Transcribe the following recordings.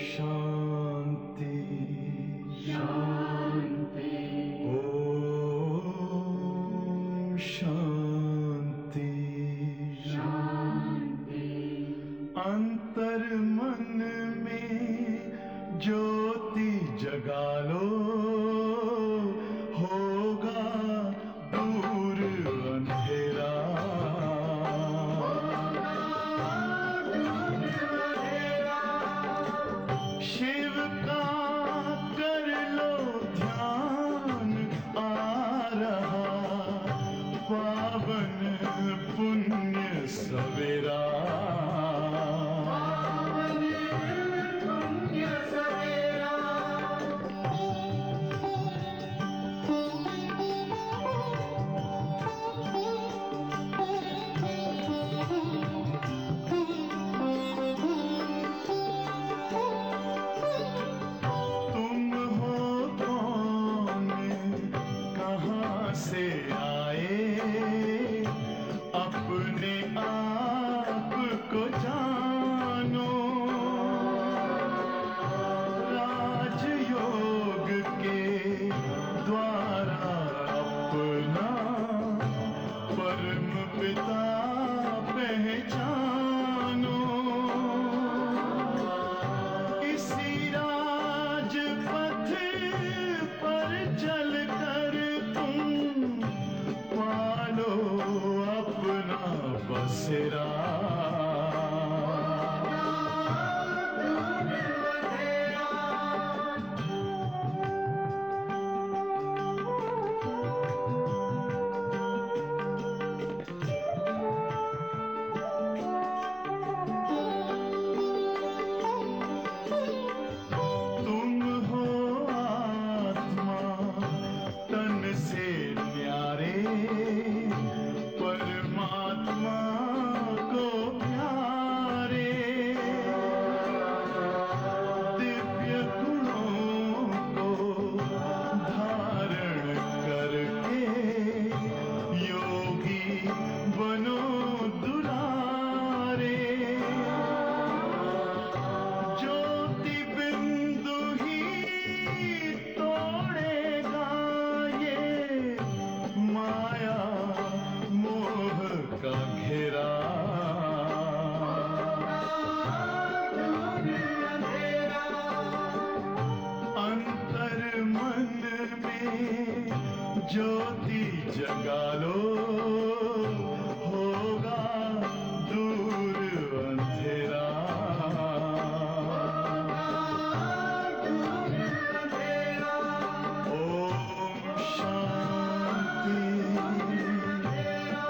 शांति शांति ओम शांति शांति। अंतर मन में ज्योति जगा लो, होगा दूर अंधेरा। शिव का कर लो ध्यान, आ रहा पावन पुण्य सवेरा। तुम हो कौन, कहाँ से आए, अपने आप को जानो। राजयोग के द्वारा अपना परम पिता पहचानो। इसी राजपथ पर चलकर तुम पालो अपना बसेरा। तुम हो आत्मा तन से न्यारे, परमात्मा को प्यारे। दिव्य गुणों को धारण करके योगी बनो दुलारे। ज्योति बिंदु ही तोड़ेगा ये माया मोह का घेरा। अंतर मन में ज्योति जगा लो, होगा दूर अंधेरा। ओम शांति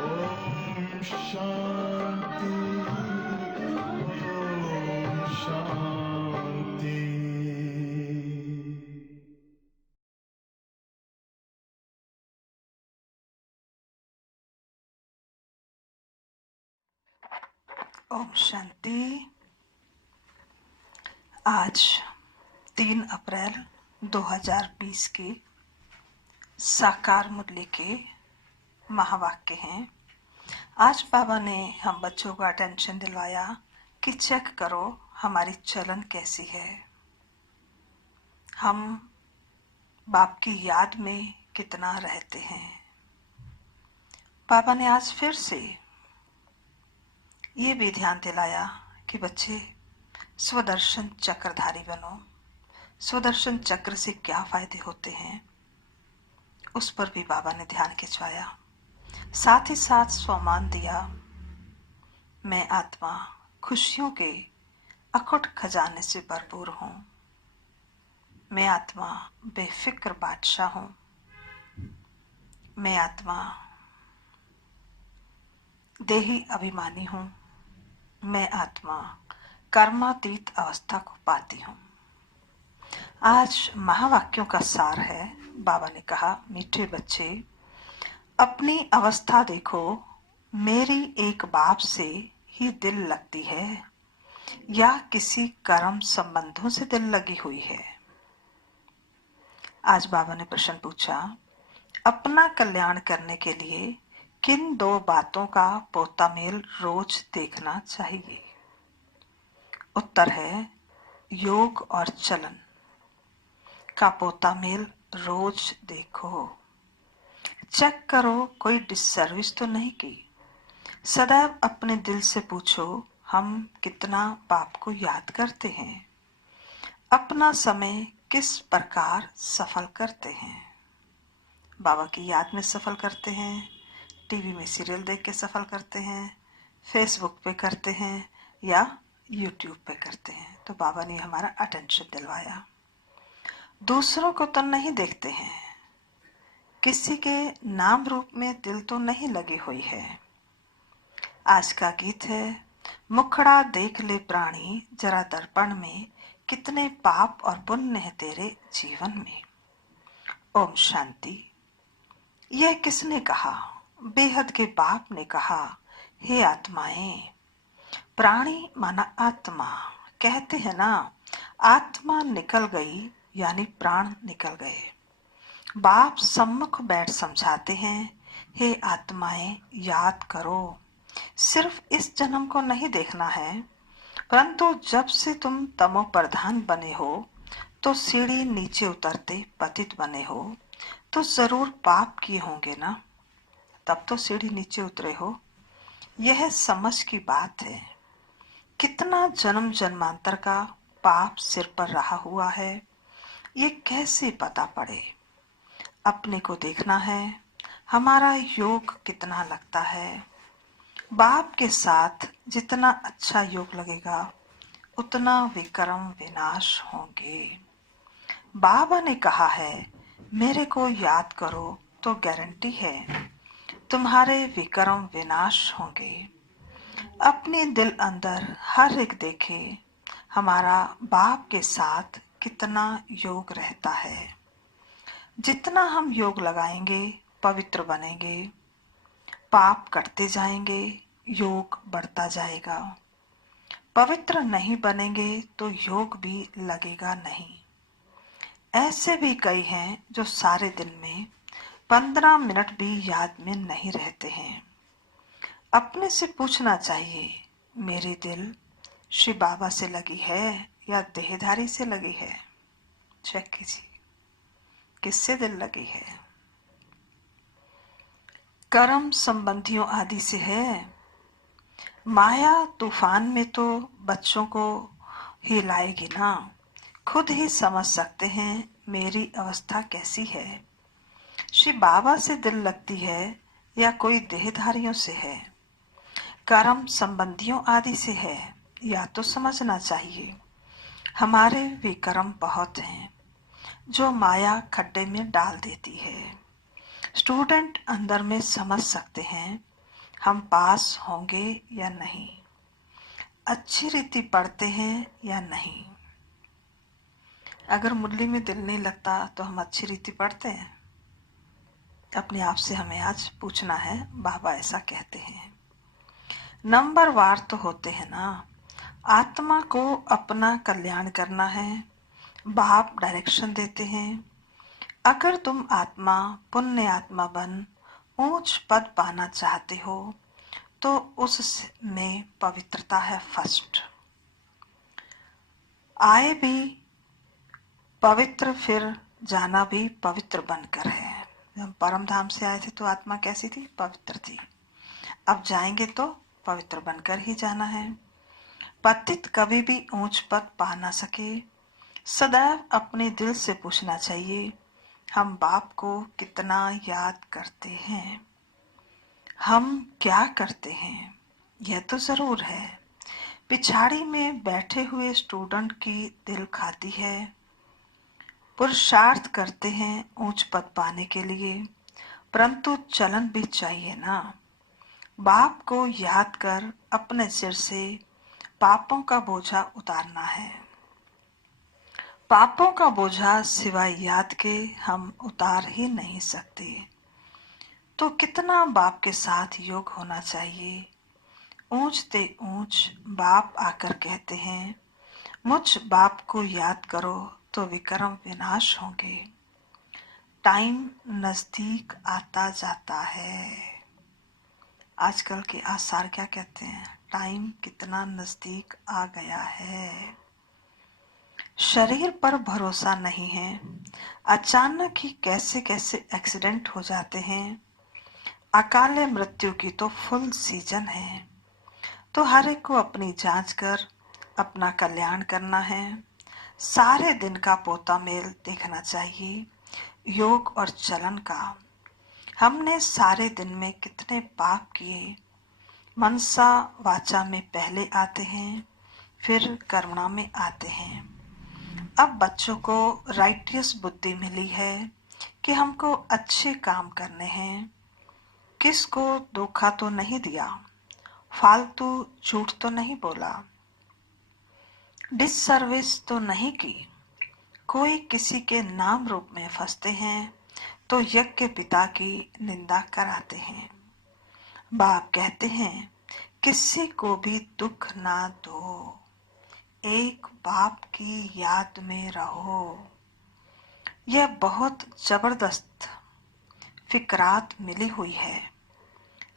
ओम शांति ओम शांति। ओम शांति। आज 3 अप्रैल 2020 के साकार मुरली के महावाक्य हैं। आज बाबा ने हम बच्चों को अटेंशन दिलवाया कि चेक करो हमारी चलन कैसी है, हम बाप की याद में कितना रहते हैं। बाबा ने आज फिर से ये भी ध्यान दिलाया कि बच्चे स्वदर्शन चक्रधारी बनो। स्वदर्शन चक्र से क्या फायदे होते हैं, उस पर भी बाबा ने ध्यान खिंचवाया। साथ ही साथ स्वमान दिया, मैं आत्मा खुशियों के अखुट खजाने से भरपूर हूँ। मैं आत्मा बेफिक्र बादशाह हूँ। मैं आत्मा देही अभिमानी हूँ। मैं आत्मा कर्मातीत अवस्था को पाती हूँ। आज महावाक्यों का सार है। बाबा ने कहा, मीठे बच्चे अपनी अवस्था देखो, मेरी एक बाप से ही दिल लगती है या किसी कर्म संबंधों से दिल लगी हुई है। आज बाबा ने प्रश्न पूछा, अपना कल्याण करने के लिए किन 2 बातों का पोता मेल रोज देखना चाहिए? उत्तर है, योग और चलन का पोता मेल रोज देखो। चेक करो कोई डिससर्विस तो नहीं की। सदैव अपने दिल से पूछो, हम कितना बाप को याद करते हैं, अपना समय किस प्रकार सफल करते हैं। बाबा की याद में सफल करते हैं, टीवी में सीरियल देख के सफल करते हैं, फेसबुक पे करते हैं या यूट्यूब पे करते हैं। तो बाबा ने हमारा अटेंशन दिलवाया। दूसरों को तो नहीं देखते हैं, किसी के नाम रूप में दिल तो नहीं लगी हुई है। आज का गीत है, मुखड़ा देख ले प्राणी जरा दर्पण में, कितने पाप और पुण्य है तेरे जीवन में। ओम शांति। यह किसने कहा? बेहद के बाप ने कहा, हे आत्माएं। प्राणी माना आत्मा। कहते हैं ना, आत्मा निकल गई यानी प्राण निकल गए। बाप सम्मुख बैठ समझाते हैं, हे आत्माएं याद करो, सिर्फ इस जन्म को नहीं देखना है, परंतु जब से तुम तमो प्रधान बने हो तो सीढ़ी नीचे उतरते पतित बने हो तो जरूर पाप किए होंगे ना, तब तो सीढ़ी नीचे उतरे हो। यह समझ की बात है। कितना जन्म जन्मांतर का पाप सिर पर रहा हुआ है, ये कैसे पता पड़े। अपने को देखना है, हमारा योग कितना लगता है। बाप के साथ जितना अच्छा योग लगेगा उतना विक्रम विनाश होंगे। बाबा ने कहा है, मेरे को याद करो तो गारंटी है तुम्हारे विक्रम विनाश होंगे। अपने दिल अंदर हर एक देखे हमारा बाप के साथ कितना योग रहता है। जितना हम योग लगाएंगे पवित्र बनेंगे, पाप कटते जाएंगे, योग बढ़ता जाएगा। पवित्र नहीं बनेंगे तो योग भी लगेगा नहीं। ऐसे भी कई हैं जो सारे दिन में 15 मिनट भी याद में नहीं रहते हैं। अपने से पूछना चाहिए, मेरी दिल श्री बाबा से लगी है या देहधारी से लगी है। चेक कीजिए किससे दिल लगी है। कर्म संबंधियों आदि से है। माया तूफान में तो बच्चों को हिलाएगी ना। खुद ही समझ सकते हैं मेरी अवस्था कैसी है। श्री बाबा से दिल लगती है या कोई देहधारियों से है, कर्म संबंधियों आदि से है, या तो समझना चाहिए हमारे विकर्म बहुत हैं जो माया खड्डे में डाल देती है। स्टूडेंट अंदर में समझ सकते हैं हम पास होंगे या नहीं, अच्छी रीति पढ़ते हैं या नहीं। अगर मुरली में दिल नहीं लगता तो हम अच्छी रीति पढ़ते हैं? अपने आप से हमें आज पूछना है। बाबा ऐसा कहते हैं। नंबर वार तो होते हैं ना। आत्मा को अपना कल्याण करना है, बाप डायरेक्शन देते हैं। अगर तुम आत्मा पुण्य आत्मा बन ऊंच पद पाना चाहते हो तो उसमें पवित्रता है फर्स्ट। आए भी पवित्र, फिर जाना भी पवित्र बनकर है। हम परम धाम से आए थे तो आत्मा कैसी थी? पवित्र थी। अब जाएंगे तो पवित्र बनकर ही जाना है। पतित कभी भी ऊंच पद पा ना सके। सदैव अपने दिल से पूछना चाहिए, हम बाप को कितना याद करते हैं, हम क्या करते हैं। यह तो जरूर है। पिछाड़ी में बैठे हुए स्टूडेंट की दिल खाती है, पुरुषार्थ करते हैं ऊंच पद पाने के लिए, परंतु चलन भी चाहिए ना। बाप को याद कर अपने सिर से पापों का बोझा उतारना है। पापों का बोझा सिवाय याद के हम उतार ही नहीं सकते। तो कितना बाप के साथ योग होना चाहिए। ऊंचते ऊंच बाप आकर कहते हैं, मुझ बाप को याद करो तो विक्रम विनाश होंगे। टाइम नजदीक आता जाता है। आजकल के आसार क्या कहते हैं? टाइम कितना नजदीक आ गया है। शरीर पर भरोसा नहीं है। अचानक ही कैसे कैसे एक्सीडेंट हो जाते हैं। अकाले मृत्यु की तो फुल सीजन है। तो हर एक को अपनी जांच कर अपना कल्याण करना है। सारे दिन का पोता मेल देखना चाहिए, योग और चलन का। हमने सारे दिन में कितने पाप किए। मनसा वाचा में पहले आते हैं, फिर कर्मणा में आते हैं। अब बच्चों को राइटियस बुद्धि मिली है कि हमको अच्छे काम करने हैं। किसको धोखा तो नहीं दिया, फालतू झूठ तो नहीं बोला, डिससर्विस तो नहीं की। कोई किसी के नाम रूप में फंसते हैं तो यज्ञ पिता की निंदा कराते हैं। बाप कहते हैं किसी को भी दुख ना दो, एक बाप की याद में रहो। यह बहुत जबरदस्त फिकरात मिली हुई है।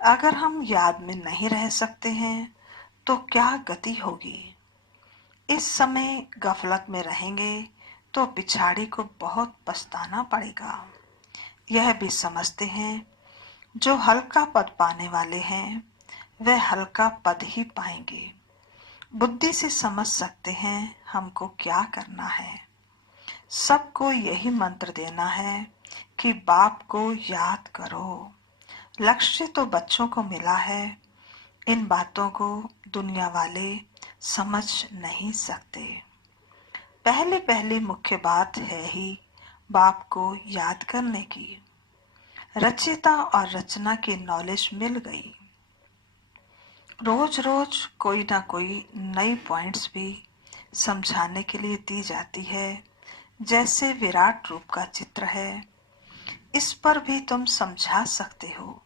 अगर हम याद में नहीं रह सकते हैं तो क्या गति होगी। इस समय गफलत में रहेंगे तो पिछाड़ी को बहुत पछताना पड़ेगा। यह भी समझते हैं जो हल्का पद पाने वाले हैं वह हल्का पद ही पाएंगे। बुद्धि से समझ सकते हैं हमको क्या करना है। सबको यही मंत्र देना है कि बाप को याद करो। लक्ष्य तो बच्चों को मिला है। इन बातों को दुनिया वाले समझ नहीं सकते। पहली पहली मुख्य बात है ही बाप को याद करने की। रचयिता और रचना की नॉलेज मिल गई। रोज रोज कोई ना कोई नई पॉइंट्स भी समझाने के लिए दी जाती है। जैसे विराट रूप का चित्र है, इस पर भी तुम समझा सकते हो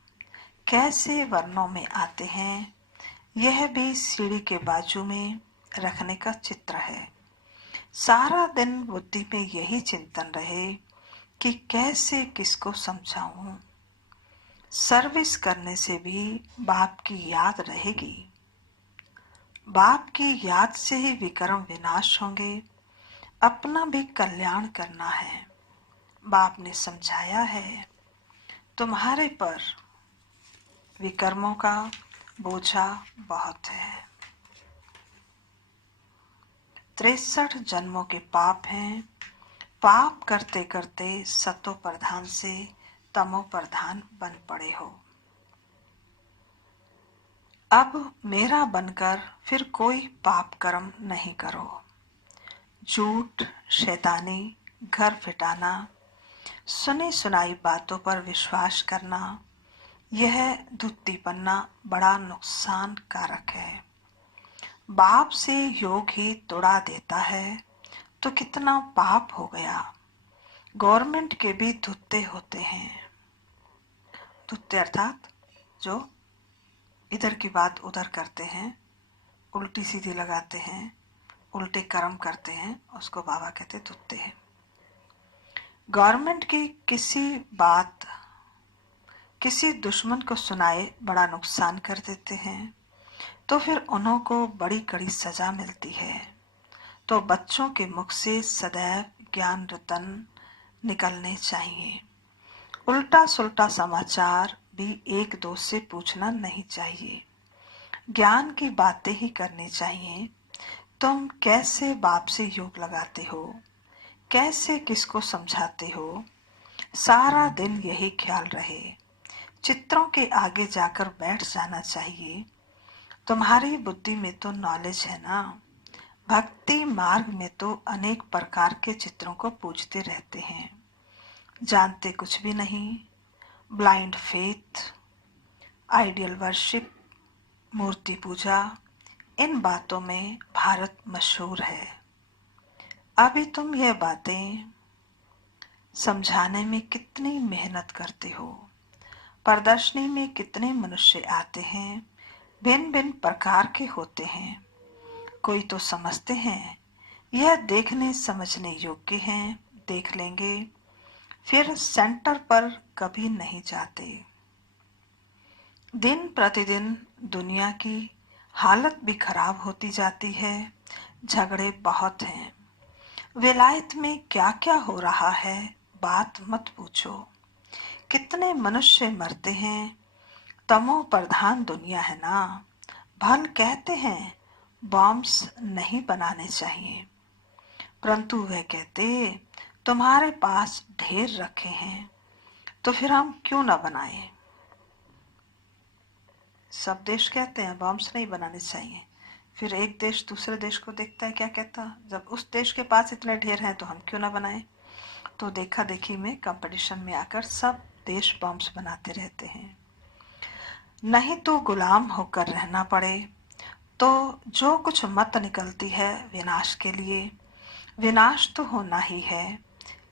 कैसे वर्णों में आते हैं। यह भी सीढ़ी के बाजू में रखने का चित्र है। सारा दिन बुद्धि में यही चिंतन रहे कि कैसे किसको समझाऊं। सर्विस करने से भी बाप की याद रहेगी। बाप की याद से ही विक्रम विनाश होंगे। अपना भी कल्याण करना है। बाप ने समझाया है तुम्हारे पर विकर्मों का बोझा बहुत है। 63 जन्मों के पाप हैं। पाप करते करते सतो प्रधान से तमो प्रधान बन पड़े हो। अब मेरा बनकर फिर कोई पाप कर्म नहीं करो। झूठ, शैतानी, घर फिटाना, सुनी सुनाई बातों पर विश्वास करना, यह धुत्तीपन्ना बड़ा नुकसान कारक है। बाप से योग ही तोड़ा देता है तो कितना पाप हो गया। गवर्नमेंट के भी धुत्ते होते हैं। धुत्ते अर्थात जो इधर की बात उधर करते हैं, उल्टी सीधी लगाते हैं, उल्टे कर्म करते हैं, उसको बाबा कहते धुत्ते हैं। गवर्नमेंट की किसी बात किसी दुश्मन को सुनाए बड़ा नुकसान कर देते हैं तो फिर उन्हों को बड़ी कड़ी सजा मिलती है। तो बच्चों के मुख से सदैव ज्ञान रतन निकलने चाहिए। उल्टा सुल्टा समाचार भी एक दो से पूछना नहीं चाहिए। ज्ञान की बातें ही करनी चाहिए। तुम कैसे बाप से योग लगाते हो, कैसे किसको समझाते हो, सारा दिन यही ख्याल रहे। चित्रों के आगे जाकर बैठ जाना चाहिए। तुम्हारी बुद्धि में तो नॉलेज है ना। भक्ति मार्ग में तो अनेक प्रकार के चित्रों को पूजते रहते हैं। जानते कुछ भी नहीं। ब्लाइंड फेथ, आइडियल वर्शिप, मूर्ति पूजा, इन बातों में भारत मशहूर है। अभी तुम यह बातें समझाने में कितनी मेहनत करते हो। प्रदर्शनी में कितने मनुष्य आते हैं, भिन्न भिन्न प्रकार के होते हैं। कोई तो समझते हैं यह देखने समझने योग्य हैं, देख लेंगे, फिर सेंटर पर कभी नहीं जाते। दिन प्रतिदिन दुनिया की हालत भी खराब होती जाती है। झगड़े बहुत हैं। विलायत में क्या क्या हो रहा है बात मत पूछो। कितने मनुष्य मरते हैं, तमो प्रधान दुनिया है ना। भल कहते हैं बॉम्ब्स नहीं बनाने चाहिए, परंतु वह कहते तुम्हारे पास ढेर रखे हैं तो फिर हम क्यों ना बनाए। सब देश कहते हैं बॉम्ब्स नहीं बनाने चाहिए, फिर एक देश दूसरे देश को देखता है क्या कहता, जब उस देश के पास इतने ढेर हैं तो हम क्यों ना बनाए। तो देखा देखी में कंपटीशन में आकर सब देश बॉम्ब्स बनाते रहते हैं। नहीं तो गुलाम होकर रहना पड़े, तो जो कुछ मत निकलती है विनाश के लिए, विनाश तो होना ही है।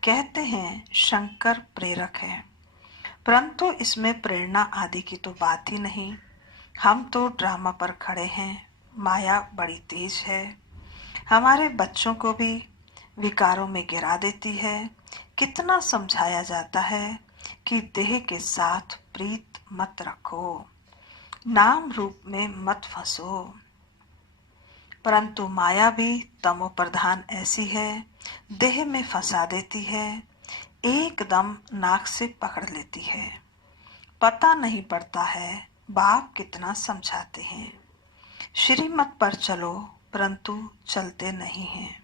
कहते हैं शंकर प्रेरक है, परंतु इसमें प्रेरणा आदि की तो बात ही नहीं। हम तो ड्रामा पर खड़े हैं, माया बड़ी तेज है, हमारे बच्चों को भी विकारों में गिरा देती है। कितना समझाया जाता है कि देह के साथ प्रीत मत रखो, नाम रूप में मत फंसो, परंतु माया भी तमो प्रधान ऐसी है, देह में फंसा देती है, एकदम नाक से पकड़ लेती है। पता नहीं पड़ता है बाप कितना समझाते हैं, श्रीमत पर चलो, परंतु चलते नहीं हैं।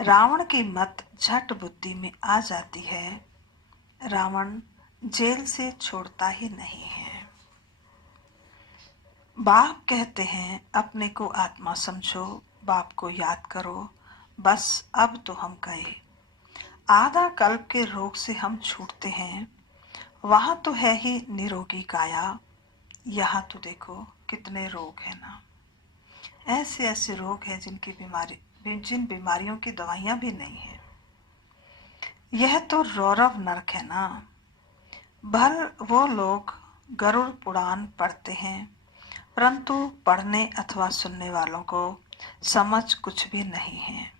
रावण की मत झट बुद्धि में आ जाती है, रावण जेल से छोड़ता ही नहीं है। बाप कहते हैं अपने को आत्मा समझो, बाप को याद करो, बस अब तो हम गए। आधा कल्प के रोग से हम छूटते हैं, वहां तो है ही निरोगी काया, यहाँ तो देखो कितने रोग है ना। ऐसे ऐसे रोग हैं जिन बीमारियों की दवाइयां भी नहीं है। यह तो रौरव नरक है ना। भल वो लोग गरुड़ पुराण पढ़ते हैं, परंतु पढ़ने अथवा सुनने वालों को समझ कुछ भी नहीं है।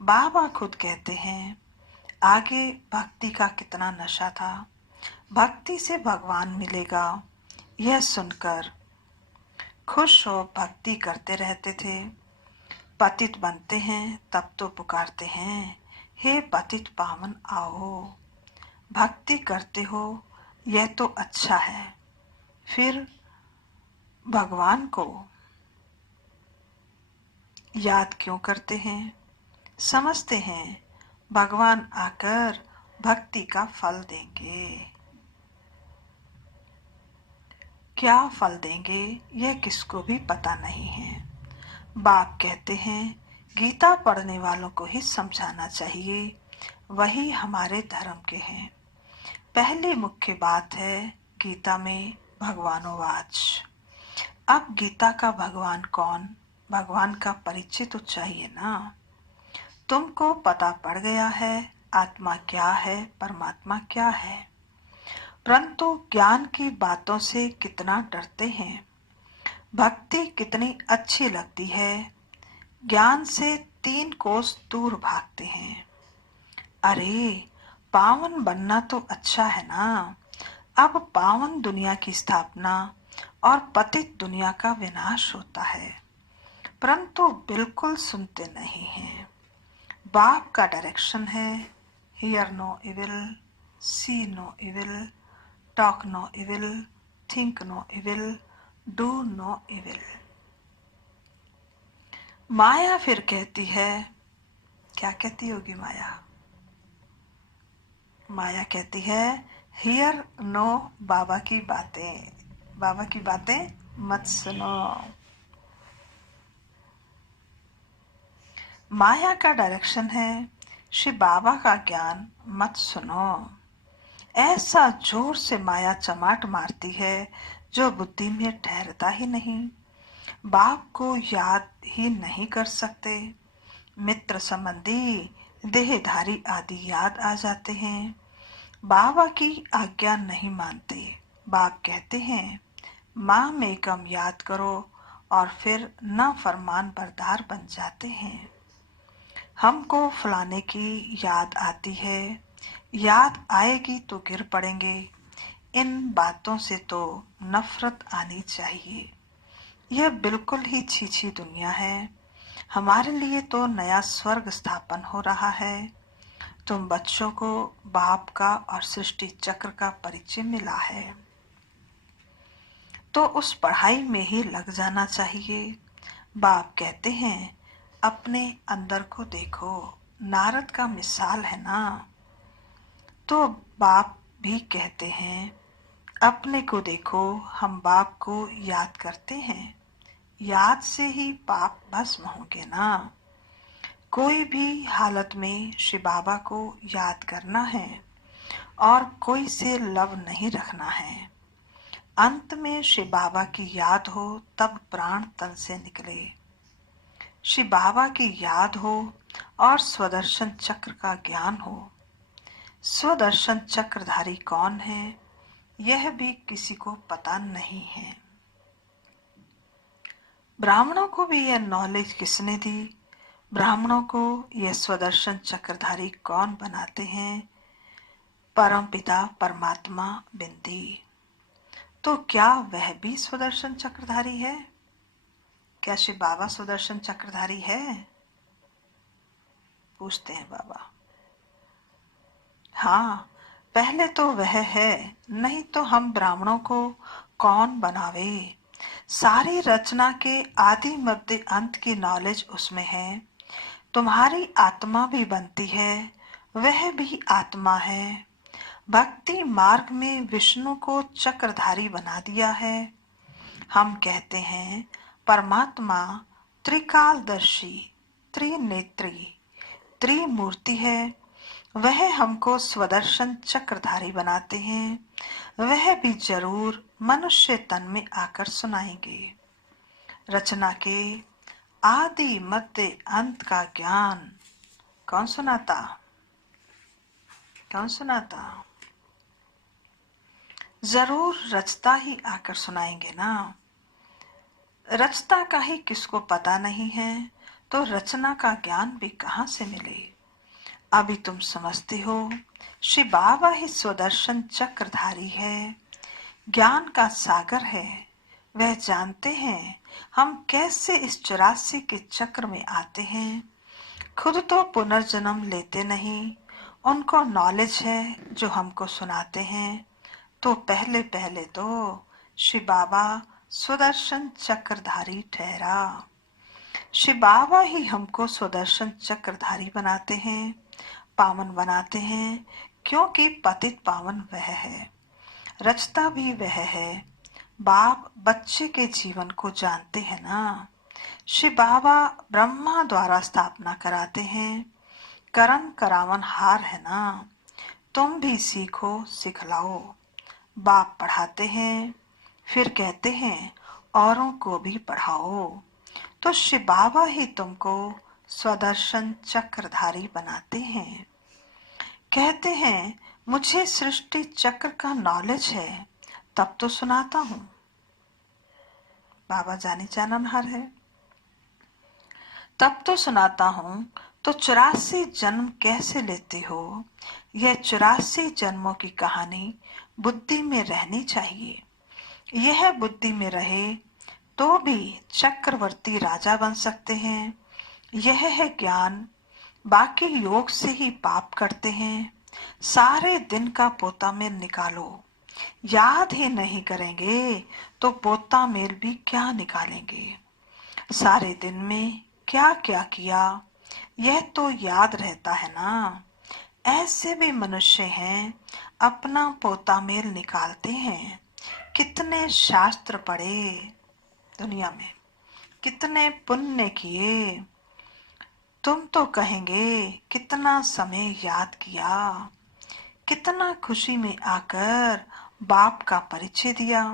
बाबा खुद कहते हैं आगे भक्ति का कितना नशा था, भक्ति से भगवान मिलेगा, यह सुनकर खुश हो भक्ति करते रहते थे। पतित बनते हैं तब तो पुकारते हैं हे पतित पावन आओ। भक्ति करते हो यह तो अच्छा है, फिर भगवान को याद क्यों करते हैं। समझते हैं भगवान आकर भक्ति का फल देंगे, क्या फल देंगे यह किसको भी पता नहीं है। बाप कहते हैं गीता पढ़ने वालों को ही समझाना चाहिए, वही हमारे धर्म के हैं। पहली मुख्य बात है गीता में भगवानोवाच। अब गीता का भगवान कौन, भगवान का परिचय तो चाहिए ना। तुमको पता पड़ गया है आत्मा क्या है, परमात्मा क्या है, परंतु ज्ञान की बातों से कितना डरते हैं। भक्ति कितनी अच्छी लगती है, ज्ञान से 3 कोस दूर भागते हैं। अरे पावन बनना तो अच्छा है ना। अब पावन दुनिया की स्थापना और पतित दुनिया का विनाश होता है, परंतु बिल्कुल सुनते नहीं हैं। बाप का डायरेक्शन है hear no evil, see no evil, talk no evil, think no evil, do no evil. Maya फिर कहती है, क्या कहती होगी माया, माया कहती है हियर नो बाबा की बातें, बाबा की बातें मत सुनो। माया का डायरेक्शन है श्री बाबा का ज्ञान मत सुनो। ऐसा जोर से माया चमाट मारती है जो बुद्धि में ठहरता ही नहीं, बाप को याद ही नहीं कर सकते। मित्र संबंधी देहधारी आदि याद आ जाते हैं, बाबा की आज्ञा नहीं मानते। बाप कहते हैं माँ में कम याद करो और फिर न फरमान बरदार बन जाते हैं। हमको फलाने की याद आती है, याद आएगी तो गिर पड़ेंगे। इन बातों से तो नफरत आनी चाहिए, यह बिल्कुल ही छीछी दुनिया है। हमारे लिए तो नया स्वर्ग स्थापन हो रहा है। तुम बच्चों को बाप का और सृष्टि चक्र का परिचय मिला है, तो उस पढ़ाई में ही लग जाना चाहिए। बाप कहते हैं, अपने अंदर को देखो। नारद का मिसाल है ना। तो बाप भी कहते हैं, अपने को देखो। हम बाप को याद करते हैं, याद से ही पाप भस्म होंगे ना। कोई भी हालत में श्री बाबा को याद करना है और कोई से लव नहीं रखना है। अंत में श्री बाबा की याद हो तब प्राण तन से निकले। श्री बाबा की याद हो और स्वदर्शन चक्र का ज्ञान हो। स्वदर्शन चक्रधारी कौन है, यह भी किसी को पता नहीं है। ब्राह्मणों को भी यह नॉलेज किसने दी? ब्राह्मणों को यह स्वदर्शन चक्रधारी कौन बनाते हैं? परम पिता परमात्मा बिंदी। तो क्या वह भी स्वदर्शन चक्रधारी है? क्या श्री बाबा स्वदर्शन चक्रधारी है? पूछते हैं बाबा। हाँ, पहले तो वह है, नहीं तो हम ब्राह्मणों को कौन बनावे। सारी रचना के आदि मध्य अंत की नॉलेज उसमें है। तुम्हारी आत्मा भी बनती है, वह भी आत्मा है। भक्ति मार्ग में विष्णु को चक्रधारी बना दिया है। हम कहते हैं परमात्मा त्रिकालदर्शी, त्रिनेत्री, त्रिमूर्ति है। वह हमको स्वदर्शन चक्रधारी बनाते हैं। वह भी जरूर मनुष्य तन में आकर सुनाएंगे। रचना के आदि मध्य अंत का ज्ञान कौन सुनाता? कौन सुनाता? जरूर रचता ही आकर सुनाएंगे ना। रचता का ही किसको पता नहीं है, तो रचना का ज्ञान भी कहां से मिले? अभी तुम समझते हो, श्री बाबा ही स्वदर्शन चक्रधारी है, ज्ञान का सागर है। वह जानते हैं हम कैसे इस 84 के चक्र में आते हैं। खुद तो पुनर्जन्म लेते नहीं, उनको नॉलेज है जो हमको सुनाते हैं। तो पहले पहले तो श्री बाबा स्वदर्शन चक्रधारी ठहरा। श्री बाबा ही हमको स्वदर्शन चक्रधारी बनाते हैं, पावन बनाते हैं, क्योंकि पतित पावन वह है, रचता भी वह है। बाप बच्चे के जीवन को जानते हैं ना। श्री बाबा ब्रह्मा द्वारा स्थापना कराते हैं, करन करावन हार है ना। तुम भी सीखो, सिखलाओ। बाप पढ़ाते हैं, फिर कहते हैं औरों को भी पढ़ाओ। तो श्री बाबा ही तुमको स्वदर्शन चक्रधारी बनाते हैं। कहते हैं मुझे सृष्टि चक्र का नॉलेज है, तब तो सुनाता हूं। बाबा जानी जाननहार है, तब तो सुनाता हूं। तो 84 जन्म कैसे लेते हो? यह 84 जन्मों की कहानी बुद्धि में रहनी चाहिए। यह बुद्धि में रहे तो भी चक्रवर्ती राजा बन सकते हैं। यह है ज्ञान। बाकी योग से ही पाप करते हैं। सारे दिन का पोता मेल निकालो, याद ही नहीं करेंगे तो पोता मेल भी क्या निकालेंगे। सारे दिन में क्या क्या किया, यह तो याद रहता है ना। ऐसे भी मनुष्य हैं, अपना पोता मेल निकालते हैं। कितने शास्त्र पढ़े दुनिया में, कितने पुण्य किए। तुम तो कहेंगे कितना समय याद किया, कितना खुशी में आकर बाप का परिचय दिया।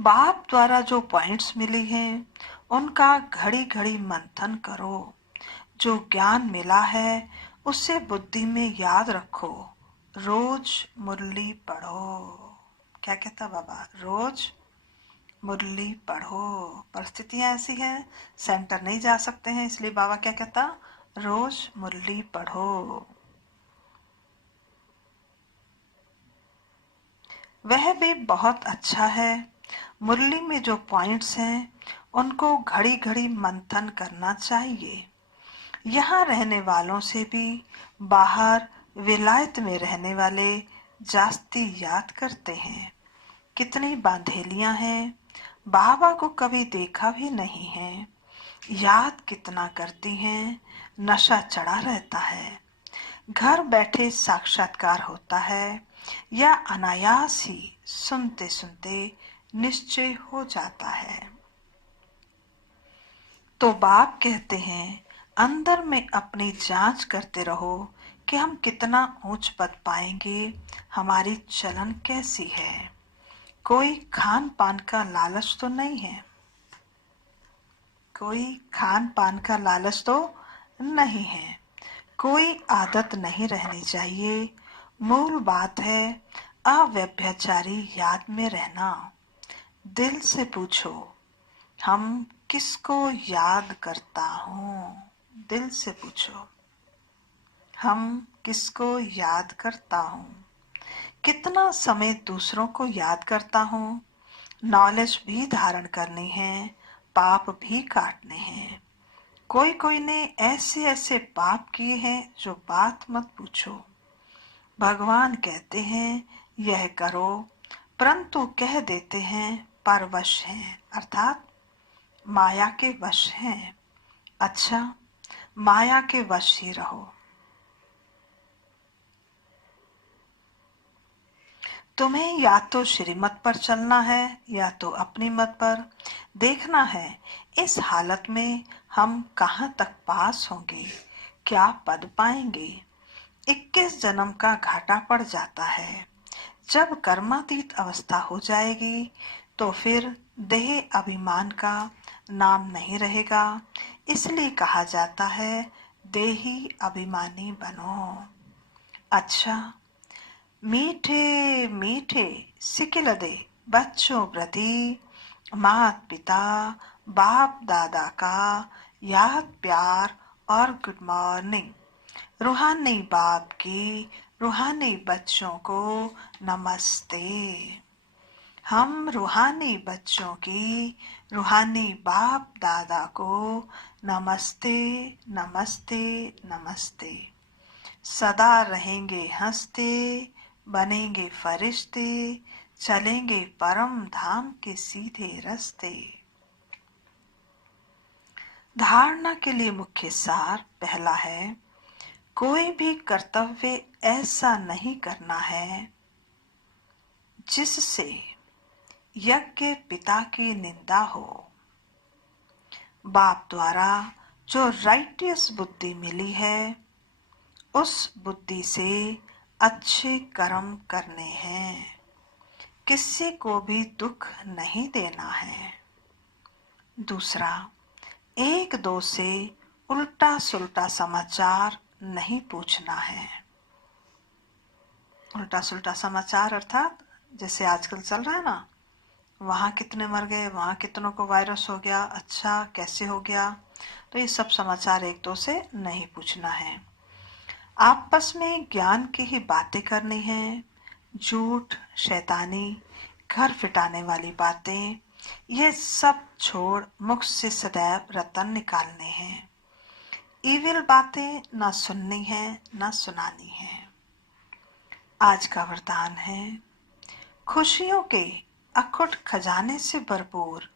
बाप द्वारा जो पॉइंट्स मिले हैं उनका घड़ी घड़ी मंथन करो। जो ज्ञान मिला है उसे बुद्धि में याद रखो। रोज मुरली पढ़ो। क्या कहता बाबा? रोज मुरली पढ़ो। परिस्थितियां ऐसी हैं, सेंटर नहीं जा सकते हैं, इसलिए बाबा क्या कहता? रोज मुरली पढ़ो। वह भी बहुत अच्छा है। मुरली में जो पॉइंट्स हैं उनको घड़ी घड़ी मंथन करना चाहिए। यहाँ रहने वालों से भी बाहर विलायत में रहने वाले जास्ती याद करते हैं। कितनी बांधेलियां हैं, बाबा को कभी देखा भी नहीं है। याद कितना करती हैं, नशा चढ़ा रहता है। घर बैठे साक्षात्कार होता है या अनायास ही सुनते सुनते निश्चय हो जाता है। तो बाप कहते हैं, अंदर में अपनी जांच करते रहो कि हम कितना ऊंच पद पाएंगे, हमारी चलन कैसी है। कोई खान पान का लालच तो नहीं है, कोई खान पान का लालच तो नहीं है, कोई आदत नहीं रहनी चाहिए। मूल बात है अव्यभिचारी याद में रहना। दिल से पूछो, हम किसको याद करता हूँ। दिल से पूछो, हम किसको याद करता हूँ। कितना समय दूसरों को याद करता हूँ। नॉलेज भी धारण करनी है, पाप भी काटने हैं। कोई कोई ने ऐसे ऐसे पाप किए हैं जो बात मत पूछो। भगवान कहते हैं यह करो, परंतु कह देते हैं पर वश हैं, अर्थात माया के वश हैं। अच्छा, माया के वश ही रहो। तुम्हें या तो श्रीमत पर चलना है या तो अपनी मत पर। देखना है इस हालत में हम कहाँ तक पास होंगे, क्या पद पाएंगे। 21 जन्म का घाटा पड़ जाता है। जब कर्मातीत अवस्था हो जाएगी तो फिर देह अभिमान का नाम नहीं रहेगा। इसलिए कहा जाता है देही अभिमानी बनो। अच्छा, मीठे मीठे सिकिलदे बच्चों प्रति मात पिता बाप दादा का याद प्यार और गुड मॉर्निंग। रूहानी बाप की रूहानी बच्चों को नमस्ते। हम रूहानी बच्चों की रूहानी बाप दादा को नमस्ते नमस्ते नमस्ते। सदा रहेंगे हंसते, बनेंगे फरिश्ते, चलेंगे परम धाम के सीधे रास्ते। धारणा के लिए मुख्य सार पहला है, कोई भी कर्तव्य ऐसा नहीं करना है जिससे यज्ञ पिता की निंदा हो। बाप द्वारा जो राइटियस बुद्धि मिली है, उस बुद्धि से अच्छे कर्म करने हैं। किसी को भी दुख नहीं देना है। दूसरा, एक दो से उल्टा सुल्टा समाचार नहीं पूछना है। उल्टा सुल्टा समाचार अर्थात जैसे आजकल चल रहा है ना, वहाँ कितने मर गए, वहाँ कितनों को वायरस हो गया, अच्छा कैसे हो गया, तो ये सब समाचार एक दो से नहीं पूछना है। आपस में ज्ञान की ही बातें करनी है। झूठ, शैतानी, घर फिटाने वाली बातें, ये सब छोड़ मुख से सदैव रतन निकालने हैं। ईविल बातें ना सुननी है ना सुनानी है। आज का वरदान है, खुशियों के अखुट खजाने से भरपूर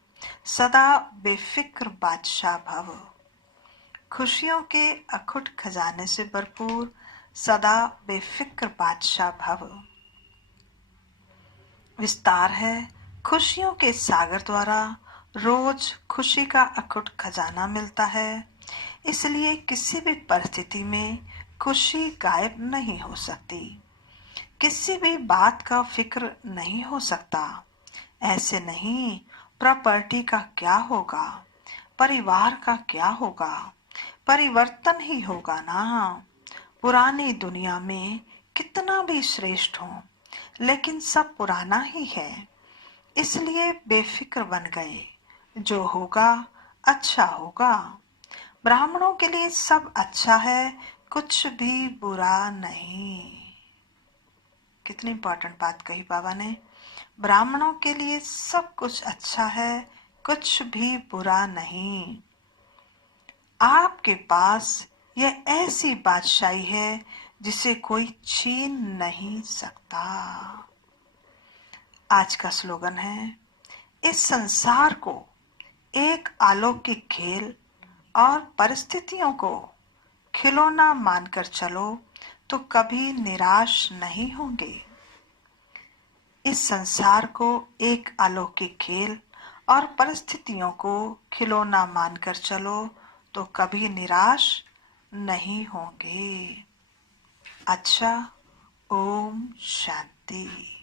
सदा बेफिक्र बादशाह भव। खुशियों के अखुट खजाने से भरपूर सदा बेफिक्र बादशाह भव। विस्तार है, खुशियों के सागर द्वारा रोज खुशी का अखुट खजाना मिलता है। इसलिए किसी भी परिस्थिति में खुशी गायब नहीं हो सकती। किसी भी बात का फिक्र नहीं हो सकता। ऐसे नहीं, प्रॉपर्टी का क्या होगा, परिवार का क्या होगा, परिवर्तन ही होगा ना। पुरानी दुनिया में कितना भी श्रेष्ठ हो, लेकिन सब पुराना ही है। इसलिए बेफिक्र बन गए, जो होगा अच्छा होगा। ब्राह्मणों के लिए सब अच्छा है, कुछ भी बुरा नहीं। कितनी इंपॉर्टेंट बात कही बाबा ने। ब्राह्मणों के लिए सब कुछ अच्छा है, कुछ भी बुरा नहीं। आपके पास यह ऐसी बादशाही है जिसे कोई छीन नहीं सकता। आज का स्लोगन है, इस संसार को एक अलौकिक खेल और परिस्थितियों को खिलौना मानकर चलो तो कभी निराश नहीं होंगे। इस संसार को एक अलौकिक खेल और परिस्थितियों को खिलौना मानकर चलो तो कभी निराश नहीं होंगे। अच्छा, ओम शांति।